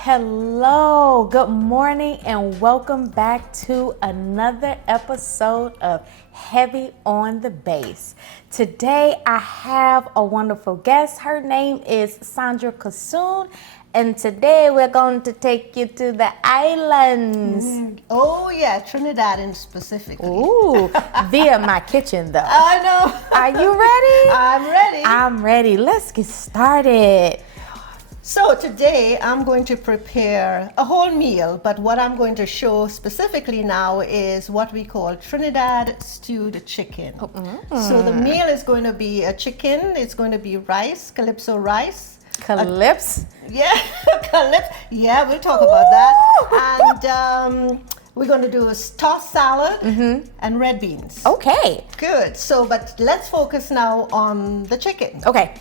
Hello. Good morning and welcome back to another episode of Heavy on the Base. Today I have a wonderful guest. Her name is Sandra Kassoon, and today we're going to take you to the islands. Oh yeah, Trinidad and specifically. Ooh, via my kitchen though. I know. Are you ready? I'm ready. I'm ready. Let's get started. So today I'm going to prepare a whole meal, but what I'm going to show specifically now is what we call Trinidad stewed chicken. So the meal is going to be a chicken, it's going to be rice, calypso rice. Calypso? Yeah, calypso. Yeah, we'll talk about that. And we're going to do a tossed salad and red beans. Okay. Good. So, but let's focus now on the chicken. Okay.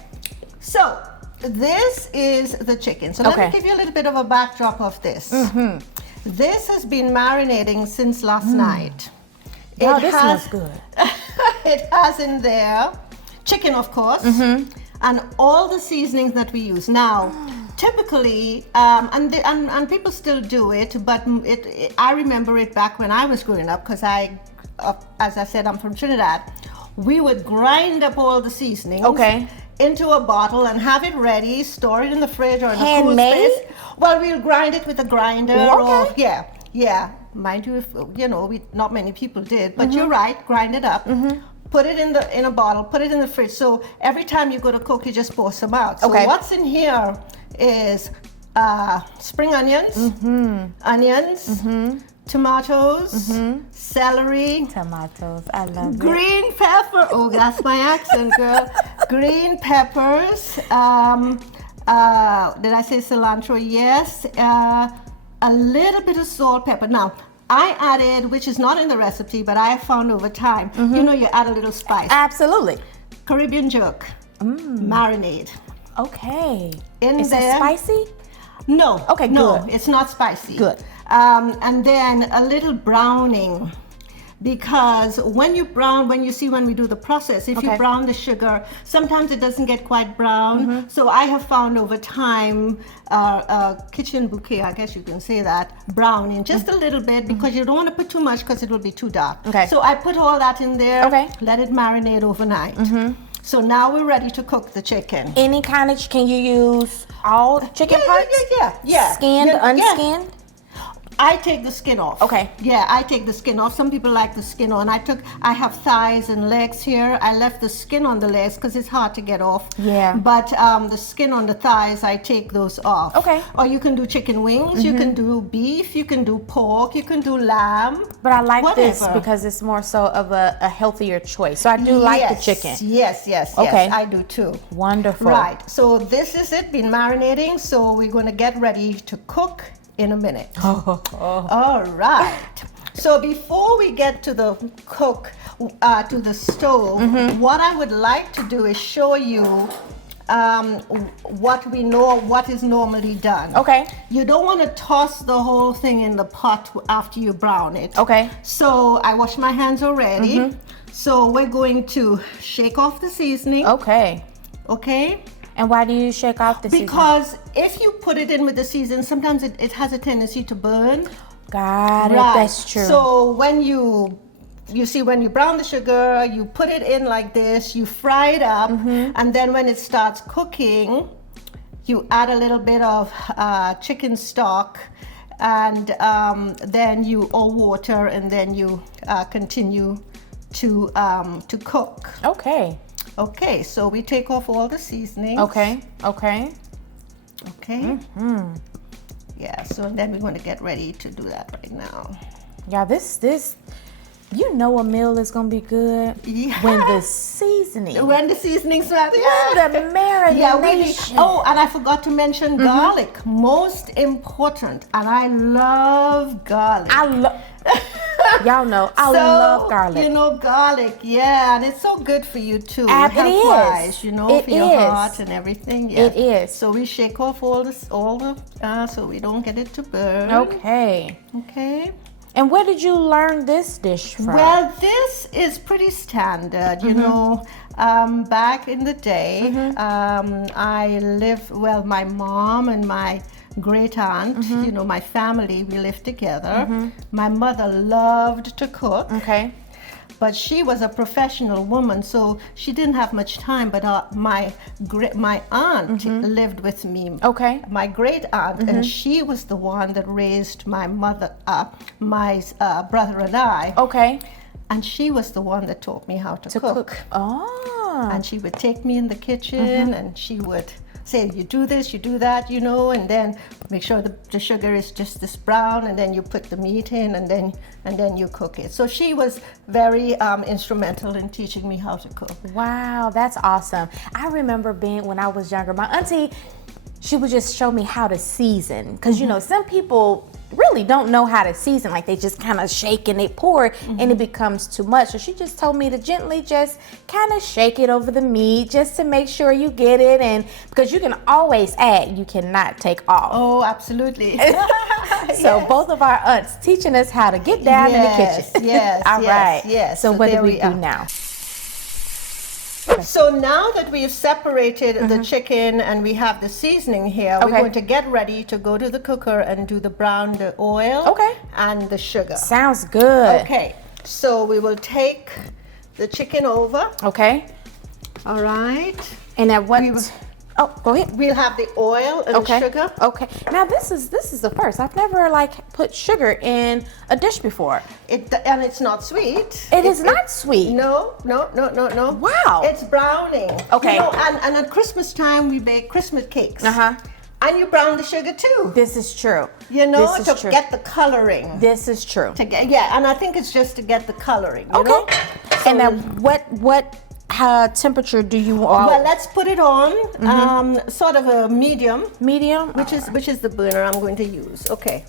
So, this is the chicken. So let me give you a little bit of a backdrop of this. This has been marinating since last night. Wow, this smells good. It has in there chicken, of course, and all the seasonings that we use. Now, typically, and people still do it, but I remember it back when I was growing up because as I said, I'm from Trinidad. We would grind up all the seasonings. Okay. Into a bottle and have it ready, store it in the fridge or in a cool Handmade? space. Well, we'll grind it with a grinder. Okay. Or, yeah. Mind you, not many people did, but you're right, grind it up. Put it in a bottle, put it in the fridge. So every time you go to cook, you just pour some out. So what's in here is spring onions, tomatoes, celery. Tomatoes, I love Green pepper. Oh, that's my accent, girl. Green peppers. Did I say cilantro? Yes. A little bit of salt, pepper. Now, I added, which is not in the recipe, but I have found over time, you add a little spice. Absolutely. Caribbean jerk. Marinade. Okay. Is it spicy? No. Okay, no, good. it's not spicy. Good. And then a little browning, because when we do the process, if you brown the sugar, sometimes it doesn't get quite brown. So I have found over time, kitchen bouquet, I guess you can say that, browning just a little bit, because you don't want to put too much because it will be too dark. Okay. So I put all that in there, let it marinate overnight. So now we're ready to cook the chicken. Any kind of, can you use all chicken parts? Yeah. Skinned, unskinned? I take the skin off. Okay. Yeah, I take the skin off. Some people like the skin on. I have thighs and legs here. I left the skin on the legs because it's hard to get off. Yeah. But the skin on the thighs, I take those off. Okay. Or you can do chicken wings. You can do beef. You can do pork. You can do lamb. But I like this whatever. because it's more so of a healthier choice. So I do like the chicken. Yes. Okay. I do too. Wonderful. Right. So this is it. Been marinating. So we're going to get ready to cook in a minute. All right. So before we get to the to the stove, what I would like to do is show you what is normally done. Okay. You don't want to toss the whole thing in the pot after you brown it. Okay. So I washed my hands already. So we're going to shake off the seasoning. Okay. Okay. And why do you shake off the seasoning? Because if you put it in with the seasoning, sometimes it has a tendency to burn. Got it. That's true. So when you see when you brown the sugar, you put it in like this, you fry it up, and then when it starts cooking, you add a little bit of chicken stock, and then or water, and then you continue to cook. Okay. Okay, so we take off all the seasonings. Okay. Yeah, so then we're going to get ready to do that right now. Yeah, this a meal is gonna be good when the seasoning. When the seasonings are the marination. Yeah, really. Oh, and I forgot to mention garlic. Most important, and I love garlic. Y'all know I love garlic. Garlic, and it's so good for you too. It is. For your heart and everything. Yeah. It is. So we shake off all the so we don't get it to burn. Okay. And where did you learn this dish from? Well, this is pretty standard, you know. Back in the day, my mom and my great aunt, you know, my family, we lived together. My mother loved to cook. Okay. But she was a professional woman, so she didn't have much time. But my aunt lived with me. Okay. My great aunt, and she was the one that raised my mother, my brother and I. Okay. And she was the one that taught me how to cook. Oh. And she would take me in the kitchen, and she would say, you do this, you do that, you know, and then make sure the sugar is just this brown, and then you put the meat in, and then you cook it. So she was very instrumental in teaching me how to cook. Wow, that's awesome. I remember when I was younger, my auntie, she would just show me how to season. Because, you know, some people really don't know how to season. Like, they just kind of shake and they pour and it becomes too much. So she just told me to gently just kind of shake it over the meat just to make sure you get it. And because you can always add, you cannot take off. Oh, absolutely. So both of our aunts teaching us how to get down in the kitchen. Yes, All right. yes. So what do there we do now? So now that we've separated the chicken and we have the seasoning here, we're going to get ready to go to the cooker and do the oil and the sugar. Sounds good. Okay, so we will take the chicken over. Okay. All right. And at what? Oh, go ahead. We'll have the oil and the sugar. Okay. Now this is the first. I've never put sugar in a dish before. And it's not sweet. It is not sweet. No. Wow. It's browning. Okay. You know, and at Christmas time we bake Christmas cakes. And you brown the sugar too. This is true. You know, to get the coloring. This is true. And I think it's just to get the coloring. You know? So, and now what temperature do you want? Well, let's put it on sort of a medium. Medium? Which is the burner I'm going to use. Okay.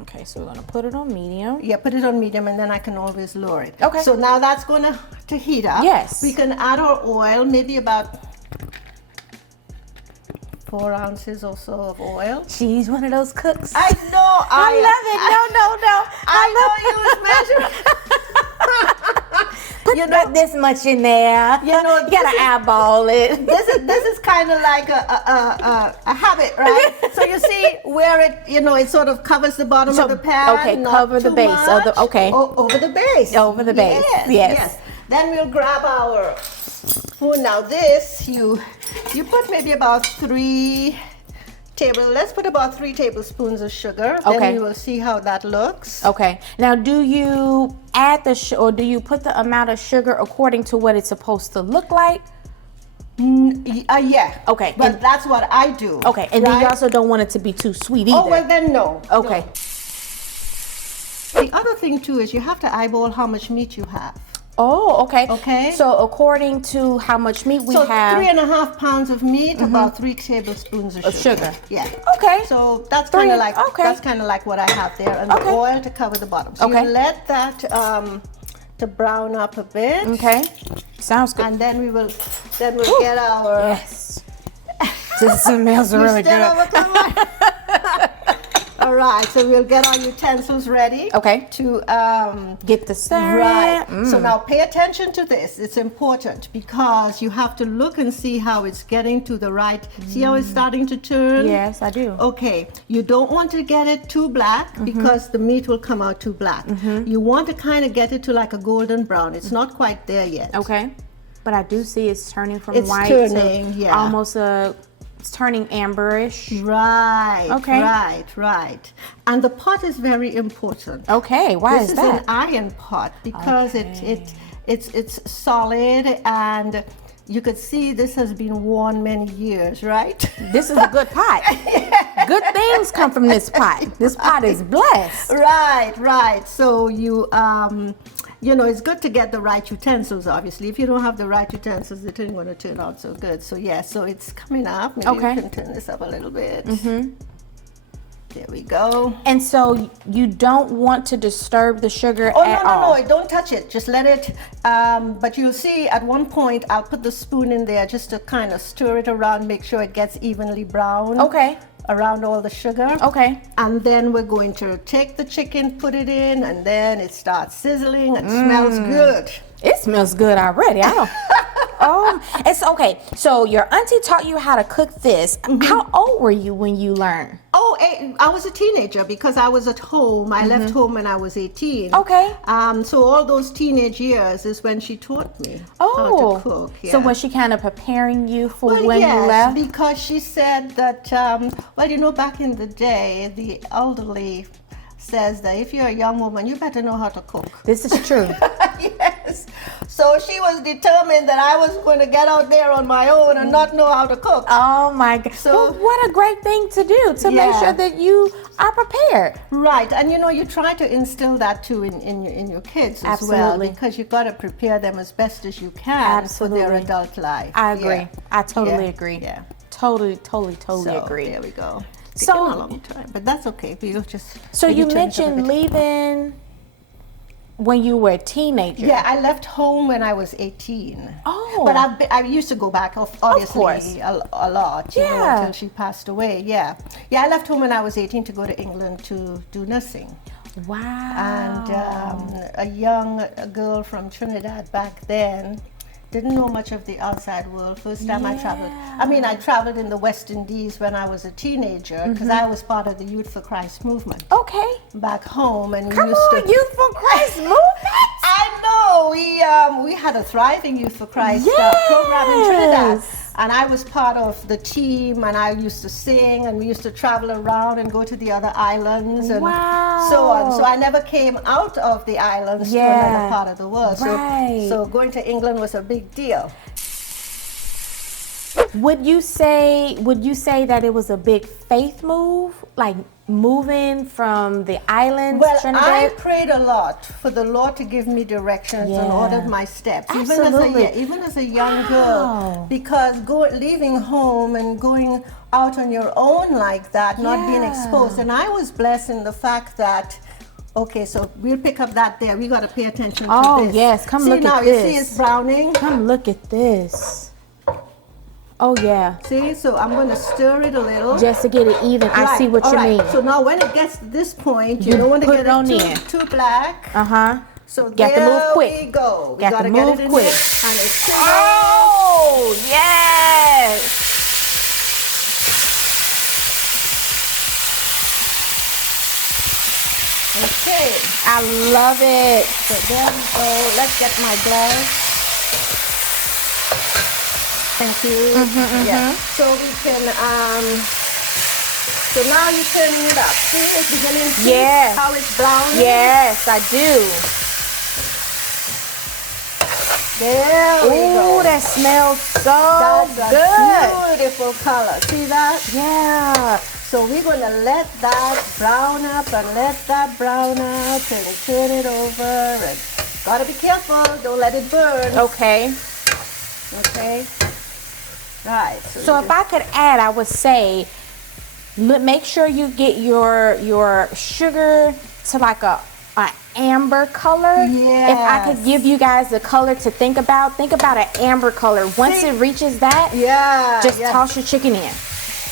Okay, so we're going to put it on medium. Yeah, put it on medium and then I can always lower it. Okay. So now that's going to heat up. Yes. We can add our oil, maybe about 4 ounces or so of oil. She's one of those cooks. I know. I love it. No. I know you was measuring. Put this much in there. You gotta eyeball it. This is kind of like a habit, right? So you see where it sort of covers the bottom of the pan. Okay, cover the base of the. Okay. Over the base. Over the base. Yes. Then we'll grab our spoon. Now this you put maybe about 3 let's put about 3 tablespoons of sugar. Okay. Then we will see how that looks. Okay. Now, do you add or do you put the amount of sugar according to what it's supposed to look like? Yeah. Okay. But that's what I do. Okay. And then you also don't want it to be too sweet either. Oh, well then no. Okay. No. The other thing too is you have to eyeball how much meat you have. Oh, okay. Okay. So according to how much meat we have. 3.5 pounds of meat, about 3 tablespoons of sugar. Yeah. Okay. So that's kind of like what I have there, and the oil to cover the bottom. So you let that to brown up a bit. Okay. Sounds good. And then we'll get our. Yes. This smells really good. All right, so we'll get our utensils ready. Okay. To get the stir. Right. So now pay attention to this. It's important because you have to look and see how it's getting to the right. See how it's starting to turn? Yes, I do. Okay. You don't want to get it too black because the meat will come out too black. You want to kind of get it to like a golden brown. It's not quite there yet. Okay. But I do see it's turning from white to almost it's turning amberish. Right. Okay. Right. And the pot is very important. Okay. Why is that? This is an iron pot because it's solid, and you could see this has been worn many years, right? This is a good pot. Good things come from this pot. This pot is blessed. Right. So it's good to get the right utensils, obviously. If you don't have the right utensils, it isn't going to turn out so good. So so it's coming up. Maybe we can turn this up a little bit. There we go. And so you don't want to disturb the sugar at all? No, don't touch it. Just let it, but you'll see at one point, I'll put the spoon in there just to kind of stir it around, make sure it gets evenly brown. Okay. Around all the sugar. Okay. And then we're going to take the chicken, put it in, and then it starts sizzling and smells good. It smells good already. It's okay. So your auntie taught you how to cook this. How old were you when you learned? I was a teenager because I was at home. I left home when I was 18. Okay. So all those teenage years is when she taught me how to cook. Yeah. So was she kind of preparing you for Well, when yes, you left? because she said that, back in the day, the elderly says that if you're a young woman, you better know how to cook. This is true. Yes. So she was determined that I was going to get out there on my own and not know how to cook. Oh my God. So, well, what a great thing to do to make sure that you are prepared. Right. And you try to instill that too in your kids as well, because you've got to prepare them as best as you can for their adult life. I agree. Yeah. I totally agree. Yeah. Totally agree. There we go. So a long time, but that's okay. We'll just. So you mentioned leaving when you were a teenager. Yeah, I left home when I was 18. Oh. But I used to go back, obviously, a lot, until she passed away. Yeah. Yeah, I left home when I was 18 to go to England to do nursing. Wow. And a young girl from Trinidad back then didn't know much of the outside world. First time I traveled. I traveled in the West Indies when I was a teenager because I was part of the Youth for Christ movement. Okay. Back home, and Come on, Youth for Christ movement. I know. We had a thriving Youth for Christ program in Trinidad. And I was part of the team, and I used to sing, and we used to travel around and go to the other islands and so on. So I never came out of the islands to another part of the world. So going to England was a big deal. Would you say that it was a big faith move, like moving from the islands? Well, Trinidad? I prayed a lot for the Lord to give me directions and ordered my steps, even as a young girl, because leaving home and going out on your own like that, not being exposed, and I was blessed in the fact that. Okay, so we'll pick up that there. We got to pay attention to this. Oh yes, come look at this. You see it's browning. Come look at this. Oh yeah. See, so I'm going to stir it a little. Just to get it even. Right. I see what you mean. So now when it gets to this point, you don't want to get it too black. So got to move quick. We go. We got to move quick. And it's yes. Okay. I love it. So there we go. Let's get my glass. Thank you. So we can, so now you turning it up. See, it's beginning to see how it's browning? Yes, I do. There we go. Ooh, that smells so That's good. A beautiful color. See that? Yeah. So we're going to let that brown up and turn it over. And gotta be careful. Don't let it burn. Okay. Okay. Right. So if I could add, I would say, make sure you get your sugar to like an amber color. Yes. If I could give you guys a color to think about an amber color. Once it reaches that, just toss your chicken in.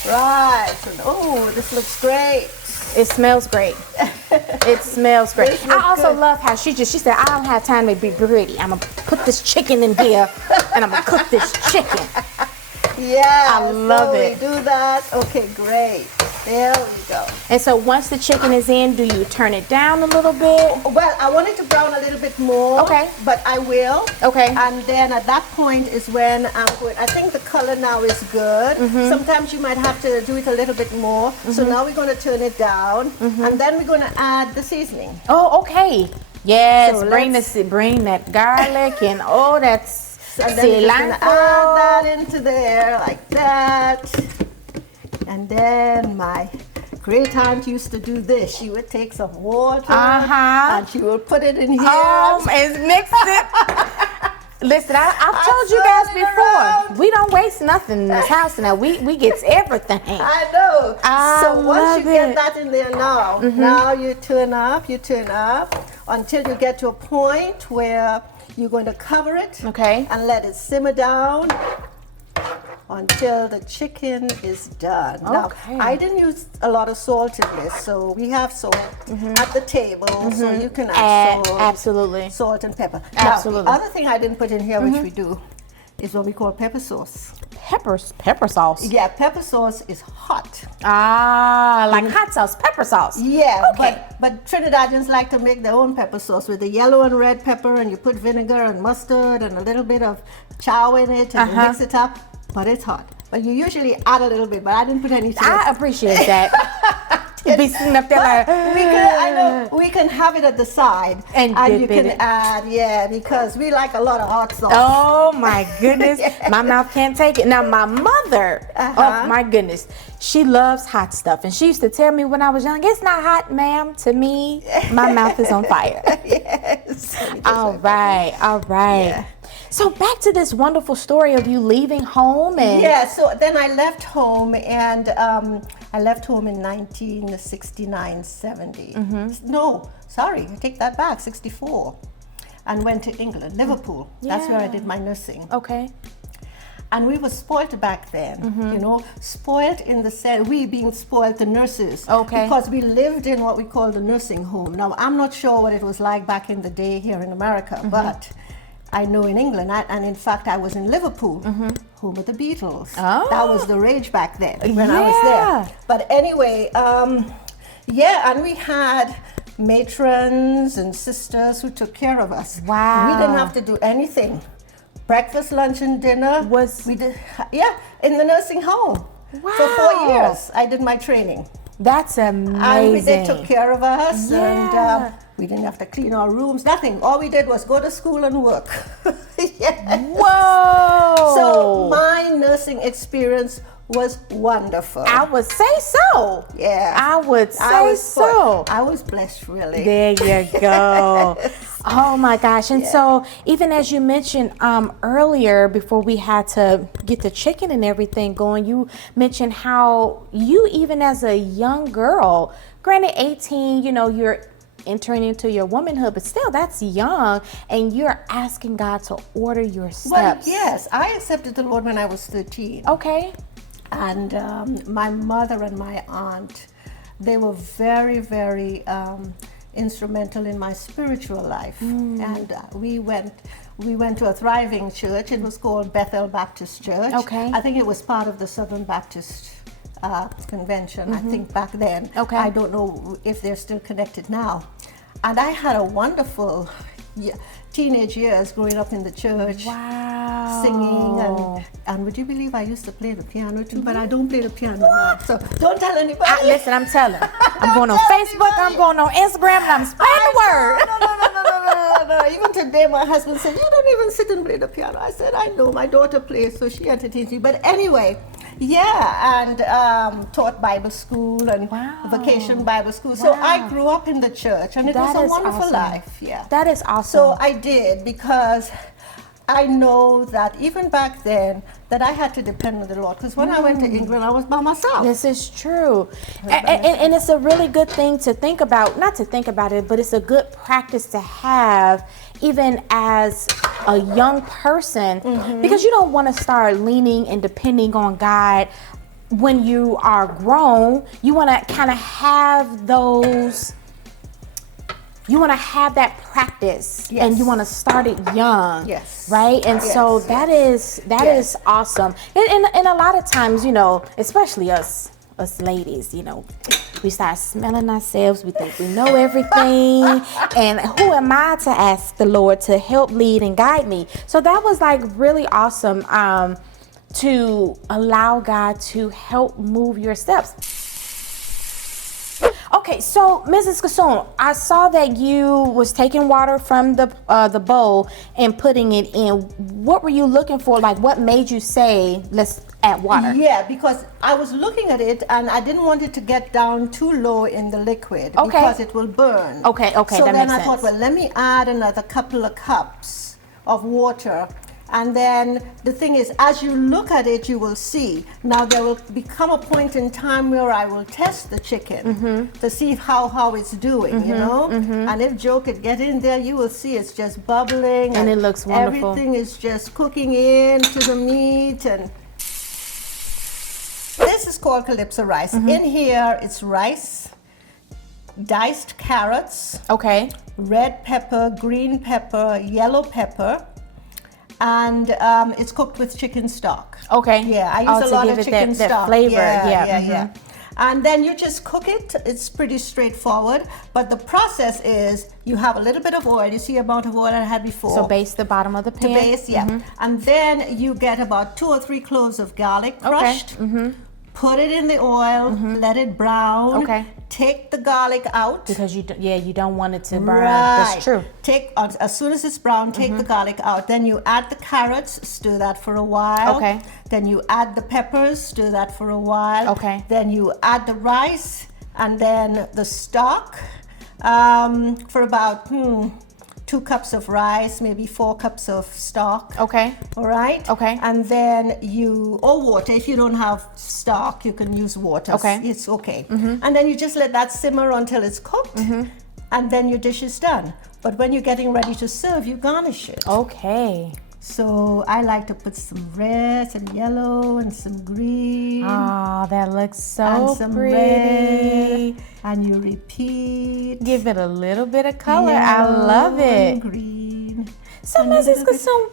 Right. Oh, this looks great. It smells great. It smells great. I also love how she said, I don't have time to be pretty. I'm going to put this chicken in here and I'm going to cook this chicken. Yeah, I love it. We do that. Okay, great. There we go. And so once the chicken is in, do you turn it down a little bit? Well, I want it to brown a little bit more. Okay. But I will. Okay. And then at that point is when I think the color now is good. Sometimes you might have to do it a little bit more. So now we're going to turn it down. And then we're going to add the seasoning. Oh, okay. Yes, so bring that garlic and that's and then we're going to add that into there like that. And then my great aunt used to do this. She would take some water and she would put it in here. And mix it. Listen, I've told you guys before, we don't waste nothing in this house now. We get everything. I know. So once you get that in there now, now you turn up until you get to a point where you're going to cover it and let it simmer down until the chicken is done. Now, I didn't use a lot of salt in this, so we have salt at the table, so you can add salt. Absolutely. Salt and pepper. Absolutely. Now, the other thing I didn't put in here, which we do, is what we call pepper sauce. Pepper sauce. Yeah, pepper sauce is hot. Ah, like hot sauce, pepper sauce. Yeah, Okay. but Trinidadians like to make their own pepper sauce with the yellow and red pepper, and you put vinegar and mustard and a little bit of chow in it, and you mix it up. But it's hot. But you usually add a little bit, but I didn't put any. I appreciate that. You'd be sitting up there like, I know we can have it at the side, and you can add, because we like a lot of hot sauce. Oh my goodness, my mouth can't take it. Now my mother, oh my goodness, she loves hot stuff, and she used to tell me when I was young, it's not hot, ma'am. To me, my mouth is on fire. Yes. All right. Yeah. So back to this wonderful story of you leaving home and so then I left home, and I left home in 1969, 70. No, sorry, I take that back, 64, and went to England, Liverpool. That's where I did my nursing. Okay. And we were spoiled back then, spoiled in the sense, we being spoiled, the nurses. Okay. Because we lived in what we call the nursing home. Now, I'm not sure what it was like back in the day here in America, but I know in England, and in fact, I was in Liverpool, home of the Beatles. Oh. That was the rage back then when I was there. But anyway, and we had matrons and sisters who took care of us. Wow. We didn't have to do anything. Breakfast, lunch, and dinner. We did, in the nursing home. Wow. For 4 years, I did my training. That's amazing. And they took care of us, Yeah. and we didn't have to clean our rooms, nothing. All we did was go to school and work. Whoa! So my nursing experience was wonderful. I would say so. Yeah. I would say so. I was blessed, really. There you go. Oh my gosh. And so even as you mentioned earlier, before we had to get the chicken and everything going, you mentioned how you, even as a young girl, granted 18, you're entering into your womanhood, but still that's young, and you're asking God to order your steps. Well, yes, I accepted the Lord when I was 13. Okay. And my mother and my aunt, they were very, very instrumental in my spiritual life. And we went to a thriving church. It was called Bethel Baptist Church. Okay. I think it was part of the Southern Baptist Convention, I think back then. Okay. I don't know if they're still connected now. And I had a wonderful teenage years growing up in the church. Wow. Singing, and would you believe I used to play the piano too, but I don't play the piano now. So don't tell anybody. Listen, I'm telling. I'm going on Facebook, I'm going on Instagram, and I'm spreading the word. No. Even today, my husband said, you don't even sit and play the piano. I said, I know, my daughter plays, so she entertains me. But anyway, and taught Bible school and vacation Bible school. So I grew up in the church, and it was a wonderful life. Yeah. That is awesome. So I did, because I know that even back then that I had to depend on the Lord, because when I went to England, I was by myself. This is true. And it's a really good thing to think about, not to think about it, but it's a good practice to have even as a young person, because you don't want to start leaning and depending on God when you are grown. You want to kind of have those... You want to have that practice, and you want to start it young, right? And so that is awesome. And a lot of times, especially us ladies, we start smelling ourselves. We think we know everything, and who am I to ask the Lord to help lead and guide me? So that was like really awesome to allow God to help move your steps. Okay, so Mrs. Kassoon, I saw that you was taking water from the bowl and putting it in. What were you looking for? Like, what made you say, let's add water? Yeah, because I was looking at it and I didn't want it to get down too low in the liquid because it will burn. Okay, so that then makes I sense. thought, well, let me add another couple of cups of water. And then the thing is, as you look at it, you will see. Now there will become a point in time where I will test the chicken to see how it's doing, And if Joe could get in there, you will see it's just bubbling. And it looks wonderful. Everything is just cooking into the meat. And this is called calypso rice. In here, it's rice, diced carrots, Okay. red pepper, green pepper, yellow pepper, and it's cooked with chicken stock. Okay. Yeah, I use a lot of chicken stock. That flavor. Yeah. Mm-hmm. And then you just cook it. It's pretty straightforward. But the process is you have a little bit of oil. You see the amount of oil I had before. So base the bottom of the pan. To base, yeah. Mm-hmm. And then you get about 2 or 3 cloves of garlic crushed. Okay. Mm-hmm. Put it in the oil. Mm-hmm. Let it brown. Okay. Take the garlic out because you don't want it to burn. Right. That's true. Take as soon as it's brown, take the garlic out. Then you add the carrots, stir that for a while. Okay. Then you add the peppers, stir that for a while. Okay. Then you add the rice and then the stock for about 2 cups of rice, maybe 4 cups of stock. Okay. All right. Okay. And then or water. If you don't have stock, you can use water. Okay. It's okay. Mm-hmm. And then you just let that simmer until it's cooked, and then your dish is done. But when you're getting ready to serve, you garnish it. Okay. So I like to put some red, some yellow, and some green. Oh, that looks so and some pretty. Red, and you repeat. Give it a little bit of color. Yellow I love it. And green. So, Mrs. Kasum,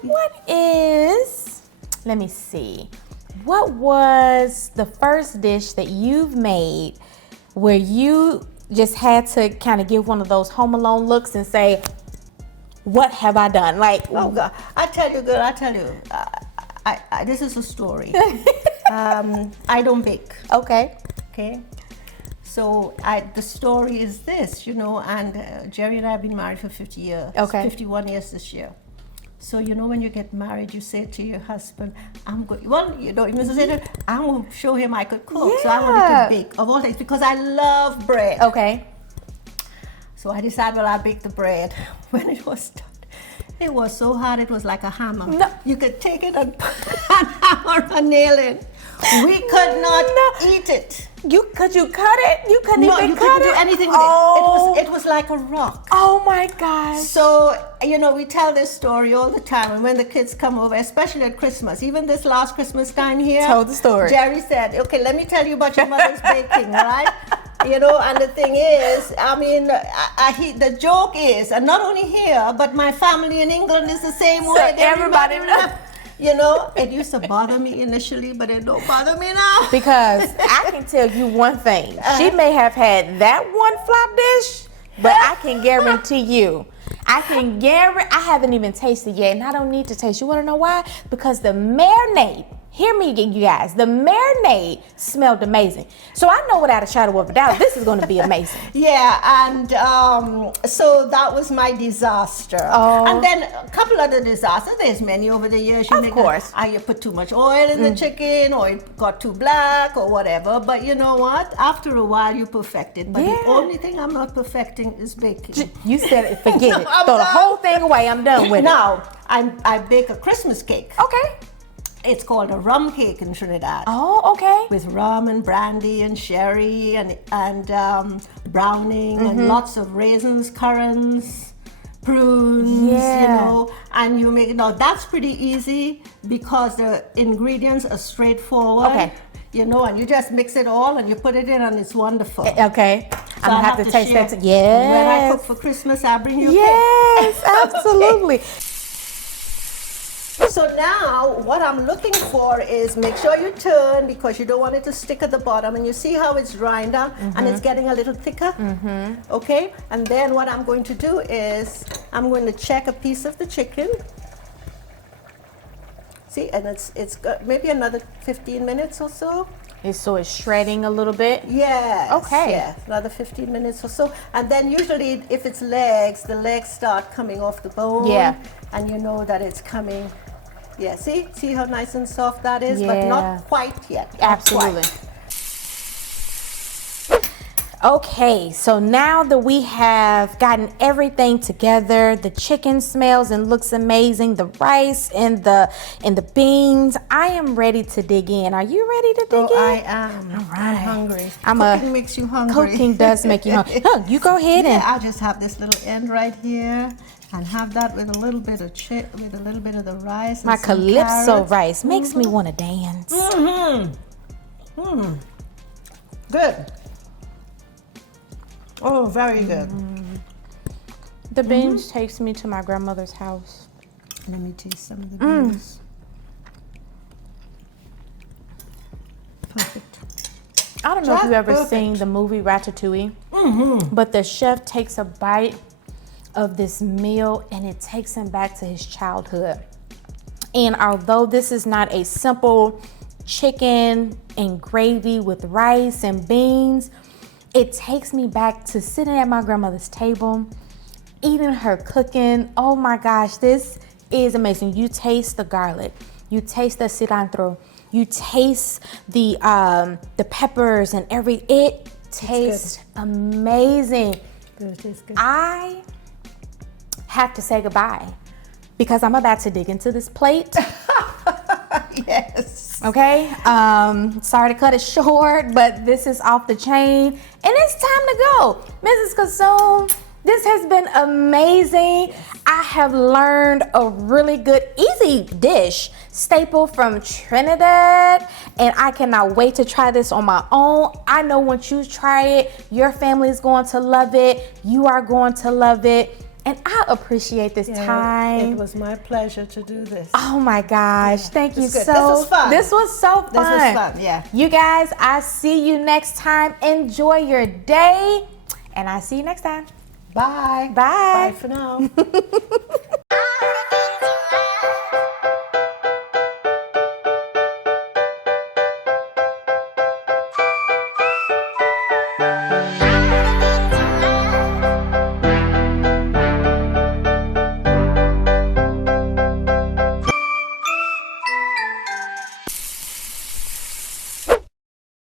let me see. What was the first dish that you've made where you just had to kind of give one of those Home Alone looks and say, what have I done? Like, oh God, I tell you, girl, I this is a story. I don't bake. Okay. Okay. So the story is this, and Jerry and I have been married for 50 years. Okay. 51 years this year. So, when you get married, you say to your husband, I'm going to say that I'm going to show him I could cook. Yeah. So I wanted to bake, of all things, because I love bread. Okay. So I decided, I'll bake the bread. When it was done, it was so hard, it was like a hammer. No. You could take it and hammer a nail in. We could not eat it. Could you cut it? You couldn't even cut it? No, you couldn't do anything with it. It was like a rock. Oh my gosh. So, we tell this story all the time. And when the kids come over, especially at Christmas, even this last Christmas time here. Told the story. Jerry said, okay, let me tell you about your mother's baking, all right? And the thing is, the joke is, and not only here, but my family in England is the same way. So everybody knows. It used to bother me initially, but it don't bother me now. Because I can tell you one thing. She may have had that one flop dish, but I can guarantee you, I haven't even tasted yet, and I don't need to taste. You want to know why? Because the marinade, hear me, you guys, the marinade smelled amazing. So I know without a shadow of a doubt, this is going to be amazing. Yeah, and so that was my disaster. Oh. And then a couple other disasters. There's many over the years. Of course. You put too much oil in the chicken, or it got too black, or whatever. But you know what? After a while, you perfect it. But the only thing I'm not perfecting is baking. You said it, forget it. Throw the whole thing away. I'm done with it. Now, I bake a Christmas cake. Okay. It's called a rum cake in Trinidad. Oh, okay. With rum and brandy and sherry and browning and lots of raisins, currants, prunes, and you make it. Now that's pretty easy because the ingredients are straightforward. Okay. And you just mix it all and you put it in and it's wonderful. Okay. So I'm gonna have to taste share. that. Yes. When I cook for Christmas, I bring you cake. Yes, absolutely. So now what I'm looking for is, make sure you turn, because you don't want it to stick at the bottom, and you see how it's drying down and it's getting a little thicker. Okay, and then what I'm going to do is I'm going to check a piece of the chicken. See, and it's got maybe another 15 minutes or so. So it's shredding a little bit? Yes. Okay. Yeah, another 15 minutes or so. And then usually if it's legs, the legs start coming off the bone. Yeah. And you know that it's coming. Yeah, see how nice and soft that is, Yeah. but not quite yet. Not Absolutely. quite. Okay, so now that we have gotten everything together, the chicken smells and looks amazing, the rice and the beans, I am ready to dig in. Are you ready to dig in? I am. All right. I'm hungry. Cooking makes you hungry. Cooking does make you hungry. Huh, you go ahead and I'll just have this little end right here and have that with a little bit of with a little bit of the rice. my and some calypso carrots. rice makes me want to dance. Good. Oh, very good. The beans takes me to my grandmother's house. Let me taste some of the beans. Perfect. I don't know if you've ever Perfect. seen the movie Ratatouille, but the chef takes a bite of this meal and it takes him back to his childhood. And although this is not a simple chicken and gravy with rice and beans, it takes me back to sitting at my grandmother's table, eating her cooking. Oh my gosh, this is amazing. You taste the garlic, you taste the cilantro, you taste the peppers and it tastes amazing. Good, tastes good. I have to say goodbye because I'm about to dig into this plate. Yes. Okay, sorry to cut it short, but this is off the chain and it's time to go. Mrs. Kassoum, this has been amazing. I have learned a really good, easy dish, staple from Trinidad, and I cannot wait to try this on my own. I know once you try it, your family is going to love it. You are going to love it. And I appreciate this time. It was my pleasure to do this. Oh my gosh, thank you so. This was fun. This was so fun. This was fun, yeah. You guys, I see you next time. Enjoy your day, and I see you next time. Bye. Bye. Bye for now.